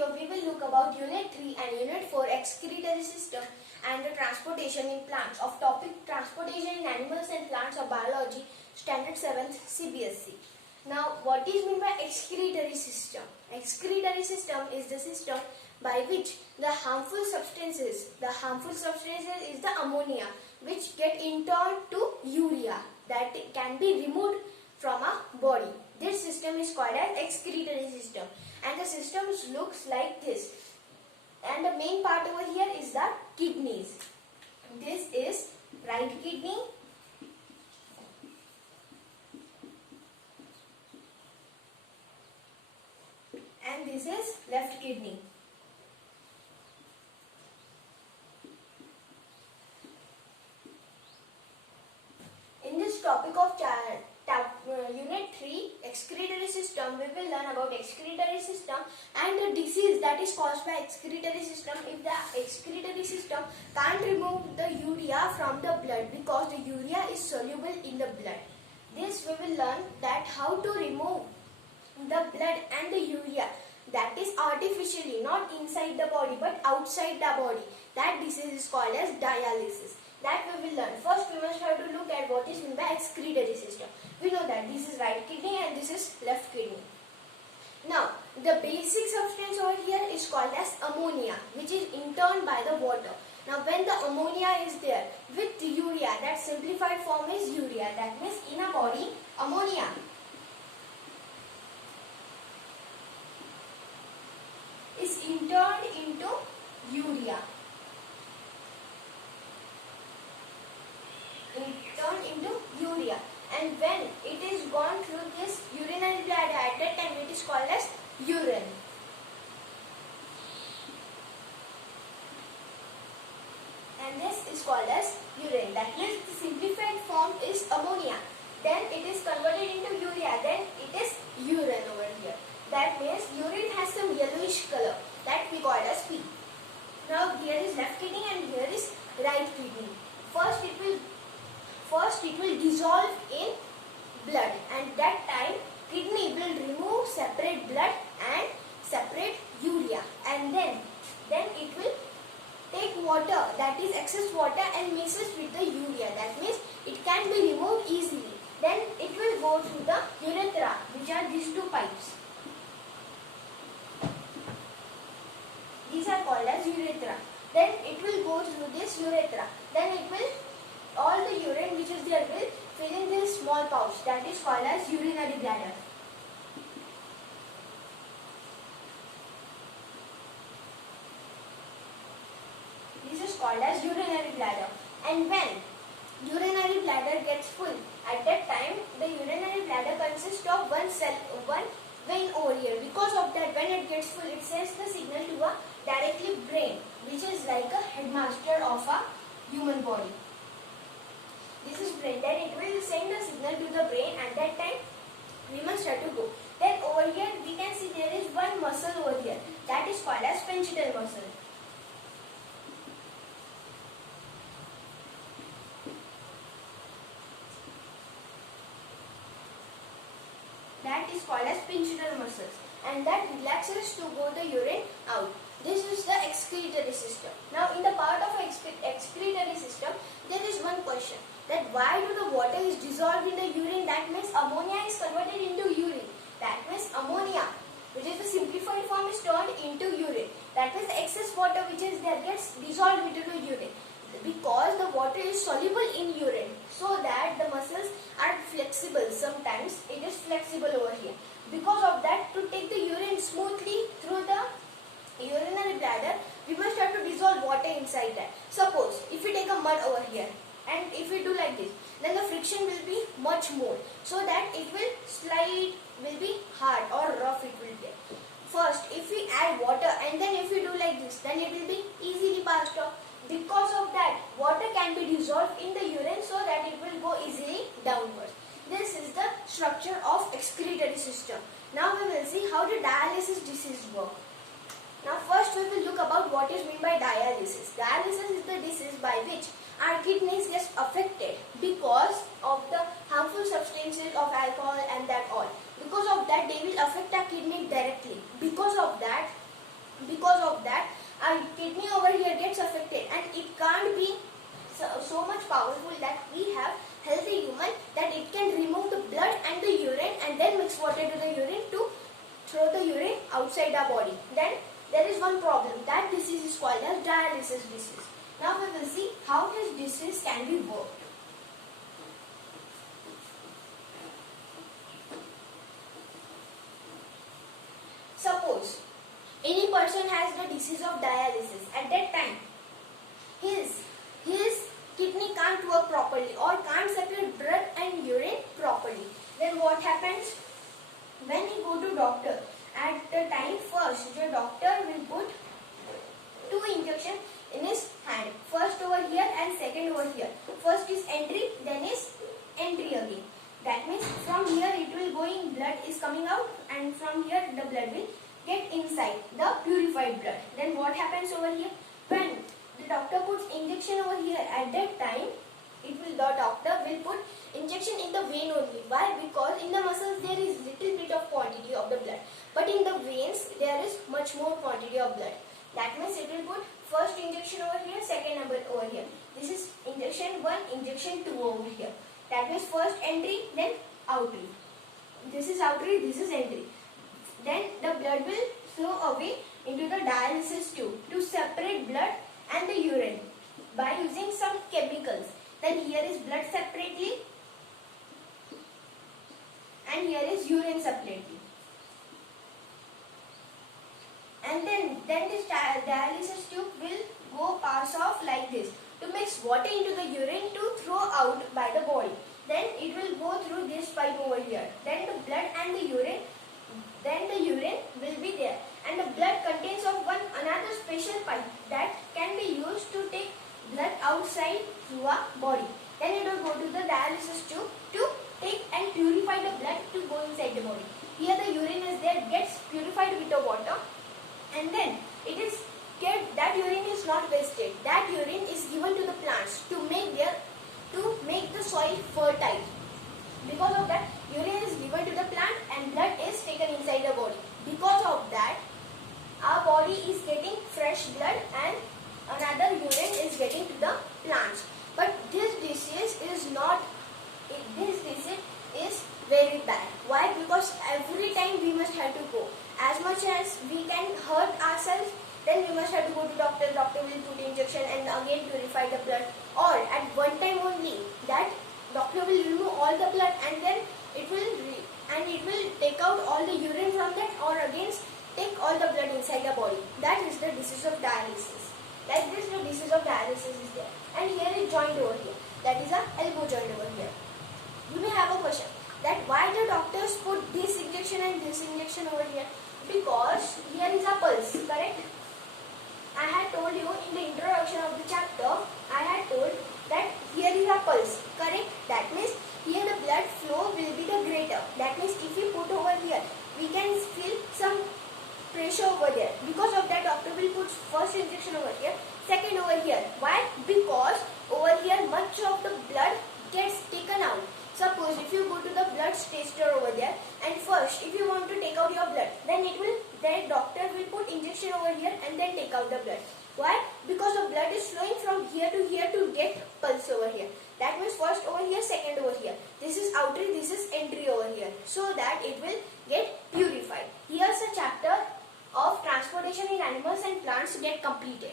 video, we will look about Unit 3 and Unit 4 Excretory System and the Transportation in Plants of topic Transportation in Animals and Plants of Biology, Standard 7th CBSE. Now, what is meant by excretory system? Excretory system is the system by which the harmful substances is the ammonia, which get interned to urea that can be removed from a body. This system is called as excretory system, and the system looks like this. And the main part over here is the kidneys. This is right kidney, and this is left kidney. In this topic of Unit 3 Excretory System, we will learn about excretory system and the disease that is caused by excretory system if the excretory system can't remove the urea from the blood because the urea is soluble in the blood. This we will learn that how to remove the blood and the urea that is artificially, not inside the body but outside the body. That disease is called as dialysis. That we will learn. First we must have to look at what is meant by excretory system. We know that this is right kidney and this is left kidney. Now the basic substance over here is called as ammonia, which is interned by the water. Now when the ammonia is there with the urea, that simplified form is urea. That means in a body, ammonia is interned into urea. And when it is gone through this urinary bladder, at that time it is called as urine. And this is called as urine. That means the simplified form is ammonia. Then it is converted into urea. Then it is urine over here. That means urine has some yellowish color. That we call as pee. Now here is left kidney and here is right kidney. First it will dissolve in blood, and that time kidney will remove separate blood and separate urea, and then it will take water, that is excess water, and mixes with the urea. That means it can be removed easily. Then it will go through the urethra, which are these two pipes. These are called as urethra. Then it will go through this urethra. Then it will, all the urine which is there will fill in this small pouch, that is called as urinary bladder. This is called as urinary bladder. And when urinary bladder gets full, at that time the urinary bladder consists of one vein over here. Because of that, when it gets full, it sends the signal to a directly brain, which is like a headmaster of a human body. This is brain. Then it will send the signal to the brain. At that time we must have to go. Then over here we can see there is one muscle over here, that is called as pituitary muscle. That is called as pituitary muscles, and that relaxes to go the urine out. This is the excretory system. Now in the part of excretory system, there is one question, that why do the water is dissolved in the urine? That means ammonia is converted into urine. That means ammonia, which is the simplified form, is turned into urine. That means the excess water which is there gets dissolved into the urine. Because the water is soluble in urine, so that the muscles are flexible. Sometimes it is flexible over here. Because of that, to take the urine smoothly through the urinary bladder, we must have to dissolve water inside that. Suppose if we take a mud over here, and if we do like this, then the friction will be much more, so that it will slide, will be hard or rough it will get. First, if we add water and then if we do like this, then it will be easily passed off. Because of that, water can be dissolved in the urine so that it will go easily downwards. This is the structure of excretory system. Now we will see how the dialysis disease works. Now first we will look about what is meant by dialysis. Dialysis is the disease by which our kidneys get affected because of the harmful substances of alcohol and that all. Because of that, they will affect our kidney directly. Because of that, Because of that, our kidney over here gets affected, and it can't be so much powerful that we have healthy human that it can remove the blood and the urine and then mix water to the urine to throw the urine outside our body. Then there is one problem. That disease is called as dialysis disease. Now we will see how this disease can be worked. Suppose any person has the disease of dialysis. At that time, his kidney can't work properly or can't separate blood and urine properly. Then what happens? When he go to doctor, at the time first, the doctor will put 2 injections in his hand. First over here and second over here. First is entry, then is entry again. That means from here it will go in, blood is coming out, and from here the blood will get inside the purified blood. Then what happens over here? When the doctor puts injection over here, at that time the doctor will put injection in the vein only. Why? Because in the muscles there is little bit of quantity of the blood, but in the veins there is much more quantity of blood. That means it will put first injection over here, second number over here. This is injection 1, injection 2 over here. That means first entry, then outry. This is outry, this is entry. Then the blood will flow away into the dialysis tube to separate blood and the urine by using some chemicals. Then here is blood separately and here is urine separately. And then this dialysis tube will go pass off like this to mix water into the urine to throw out by the body. Then it will go through this pipe over here. Then the blood and the urine, will be there. And the blood contains of another special pipe that can be used to take blood outside through our body. Then it will go to the dialysis tube to take and purify the blood to go inside the body. Here the urine is there, gets purified with the water, and then that urine is not wasted. That urine is given to the plants to make the soil fertile. Because of that, urine is given to the plant and blood is taken inside the body. Because of that, our body is getting fresh blood and another urine is getting to the plants. But this disease is very bad. Why? Because every time we must have to go. As much as we can hurt ourselves, then we must have to go to doctor. Doctor will put injection and again purify the blood. Or at one time only, that doctor will remove all the blood and then it will take out all the urine from that, or again take all the blood inside the body. That is the disease of dialysis. Like this, the disease of dialysis is there. And here is joint over here. That is a elbow joint over here. You may have a question that why the doctors put this injection and this injection over here? Because here is a pulse, correct? I had told you in the introduction of the chapter, I had told that here is a pulse, correct? That means here the blood flow will be the greater. That means if we put over here, we can feel some pressure over there. Because of that, doctor will put first injection over here, second over here. Why? Because over here much of the blood gets taken out. Suppose if you go to the blood taster over there, and first if you want to take out your blood, then doctor will put injection over here and then take out the blood. Why? Because the blood is flowing from here to get pulse over here. That means first over here, second over here. This is outry, this is entry over here, so that it will get purified. Here's a chapter of transportation in animals and plants get completed.